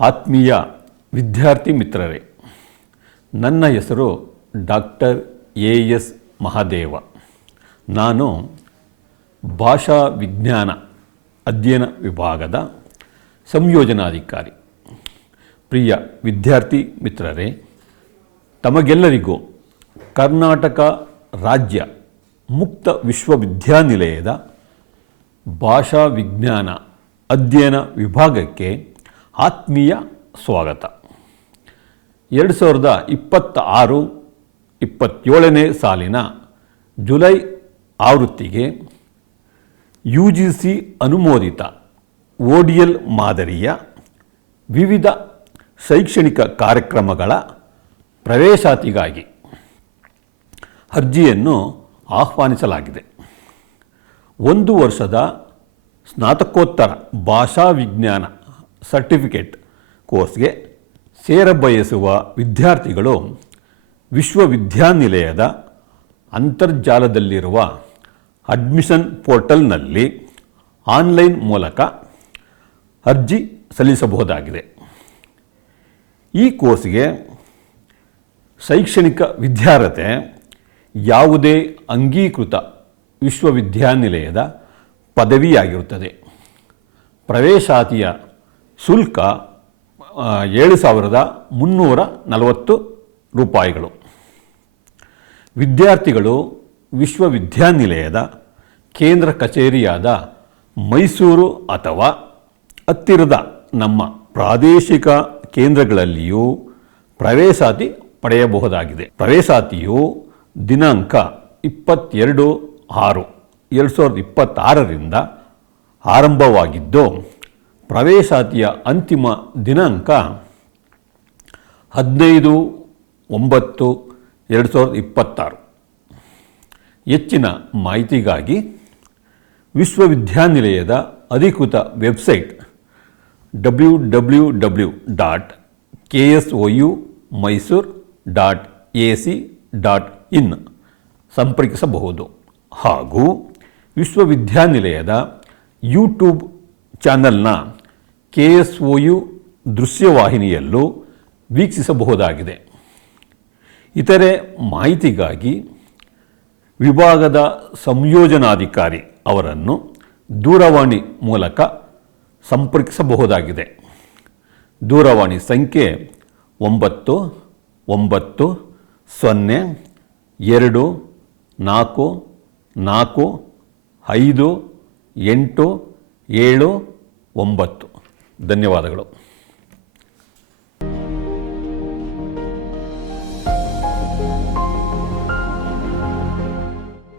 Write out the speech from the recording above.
ಆತ್ಮೀಯ ವಿದ್ಯಾರ್ಥಿ ಮಿತ್ರರೇ, ನನ್ನ ಹೆಸರು ಡಾಕ್ಟರ್ ಎ.ಎಸ್. ಮಹಾದೇವ. ನಾನು ಭಾಷಾ ವಿಜ್ಞಾನ ಅಧ್ಯಯನ ವಿಭಾಗದ ಸಂಯೋಜನಾಧಿಕಾರಿ. ಪ್ರಿಯ ವಿದ್ಯಾರ್ಥಿ ಮಿತ್ರರೇ, ತಮಗೆಲ್ಲರಿಗೂ ಕರ್ನಾಟಕ ರಾಜ್ಯ ಮುಕ್ತ ವಿಶ್ವವಿದ್ಯಾನಿಲಯದ ಭಾಷಾ ವಿಜ್ಞಾನ ಅಧ್ಯಯನ ವಿಭಾಗಕ್ಕೆ ಆತ್ಮೀಯ ಸ್ವಾಗತ. 2026-27ನೇ ಸಾಲಿನ ಜುಲೈ ಆವೃತ್ತಿಗೆ UGC ಅನುಮೋದಿತ ODL ಮಾದರಿಯ ವಿವಿಧ ಶೈಕ್ಷಣಿಕ ಕಾರ್ಯಕ್ರಮಗಳ ಪ್ರವೇಶಾತಿಗಾಗಿ ಅರ್ಜಿಯನ್ನು ಆಹ್ವಾನಿಸಲಾಗಿದೆ. 1 ವರ್ಷದ ಸ್ನಾತಕೋತ್ತರ ಭಾಷಾ ವಿಜ್ಞಾನ ಸರ್ಟಿಫಿಕೇಟ್ ಕೋರ್ಸ್ಗೆ ಸೇರಬಯಸುವ ವಿದ್ಯಾರ್ಥಿಗಳು ವಿಶ್ವವಿದ್ಯಾನಿಲಯದ ಅಂತರ್ಜಾಲದಲ್ಲಿರುವ ಅಡ್ಮಿಷನ್ ಪೋರ್ಟಲ್ನಲ್ಲಿ ಆನ್ಲೈನ್ ಮೂಲಕ ಅರ್ಜಿ ಸಲ್ಲಿಸಬಹುದಾಗಿದೆ. ಈ ಕೋರ್ಸ್ಗೆ ಶೈಕ್ಷಣಿಕ ವಿದ್ಯಾರ್ಹತೆ ಯಾವುದೇ ಅಂಗೀಕೃತ ವಿಶ್ವವಿದ್ಯಾನಿಲಯದ ಪದವಿಯಾಗಿರುತ್ತದೆ. ಪ್ರವೇಶಾತಿಯ ಶುಲ್ಕ 7,340 ರೂಪಾಯಿಗಳು. ವಿದ್ಯಾರ್ಥಿಗಳು ವಿಶ್ವವಿದ್ಯಾನಿಲಯದ ಕೇಂದ್ರ ಕಚೇರಿಯಾದ ಮೈಸೂರು ಅಥವಾ ಹತ್ತಿರದ ನಮ್ಮ ಪ್ರಾದೇಶಿಕ ಕೇಂದ್ರಗಳಲ್ಲಿಯೂ ಪ್ರವೇಶಾತಿ ಪಡೆಯಬಹುದಾಗಿದೆ. ಪ್ರವೇಶಾತಿಯು ದಿನಾಂಕ 22/6/2026 ಆರಂಭವಾಗಿದ್ದು, ಪ್ರವೇಶಾತಿಯ ಅಂತಿಮ ದಿನಾಂಕ 15/9/2026. ಹೆಚ್ಚಿನ ಮಾಹಿತಿಗಾಗಿ ವಿಶ್ವವಿದ್ಯಾನಿಲಯದ ಅಧಿಕೃತ ವೆಬ್ಸೈಟ್ www.ksoumysore.ac.in ಸಂಪರ್ಕಿಸಬಹುದು. ಹಾಗೂ ವಿಶ್ವವಿದ್ಯಾನಿಲಯದ ಯೂಟ್ಯೂಬ್ ಚಾನೆಲ್ನ KSOU ದೃಶ್ಯವಾಹಿನಿಯಲ್ಲೂ ವೀಕ್ಷಿಸಬಹುದಾಗಿದೆ. ಇತರೆ ಮಾಹಿತಿಗಾಗಿ ವಿಭಾಗದ ಸಂಯೋಜನಾಧಿಕಾರಿ ಅವರನ್ನು ದೂರವಾಣಿ ಮೂಲಕ ಸಂಪರ್ಕಿಸಬಹುದಾಗಿದೆ. ದೂರವಾಣಿ ಸಂಖ್ಯೆ 9902445879. ಧನ್ಯವಾದಗಳು.